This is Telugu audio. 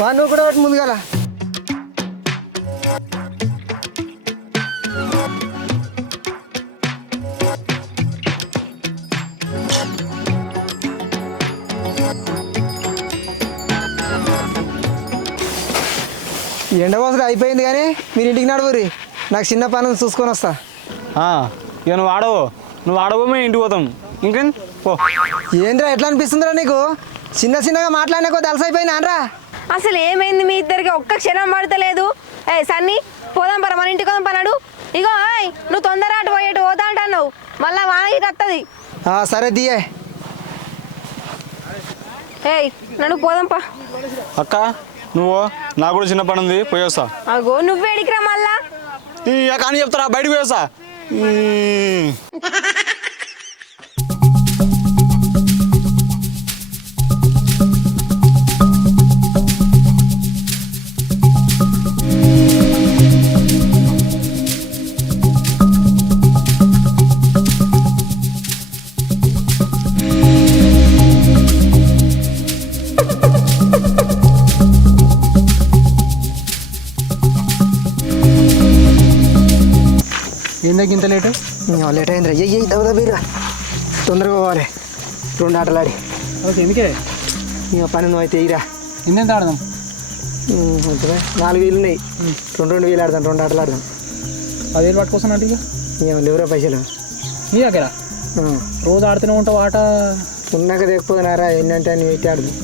నువ్వు కూడా ఒకటి ముందుగా ఎండ కోసం అయిపోయింది కానీ మీరు ఇంటికి నడువురి నాకు చిన్న పని చూసుకొని వస్తా ఇక నువ్వు ఆడవో మేము ఇంటికి పోతాం ఇంకేం పో. ఏంద్రా ఎట్లా అనిపిస్తుందిరా నీకు చిన్నగా మాట్లాడినా కొద్ది అలసైపోయినా అనరా అసలు ఏమైంది మీ ఇద్దరికి ఒక్క క్షణం పడతలేదు. సన్నీ పోదాం పర మన ఇంటికి పోదాం పన్నాడు. ఇగో నువ్వు తొందర అటు పోయేటు పోతా అంటున్నావు మళ్ళా వానకి వస్తుంది. సరే దియే నన్ను పోదాంపా. అక్క నువ్వు నాకు కూడా చిన్న పని ఉంది పోయేస్తా. అగో నువ్వే ఎడికిరా మళ్ళా కానీ చెప్తారా బయటకు పోయేస్తా. ఏందాక ఇంత లేట్ అయిందిరా దబదబీరా తొందరగా పోవాలి 2 ఆటలు ఆడి. ఓకే ఎందుకే ఇక పని నువ్వు అయితే ఇరా ఎన్నెంత ఆడదాం? 4 వీలు ఉన్నాయి 2 వీలు ఆడదాం 2 ఆటలు ఆడదాం. 10,000 పట్టుకొస్తానంటే ఇక లేవురా పైసలు నీ దగ్గర రోజు ఆడుతూనే ఉంటావు ఆట. ఉన్నాక తెకపోతున్నారా ఎన్నంటే అని పెట్టి ఆడదాం.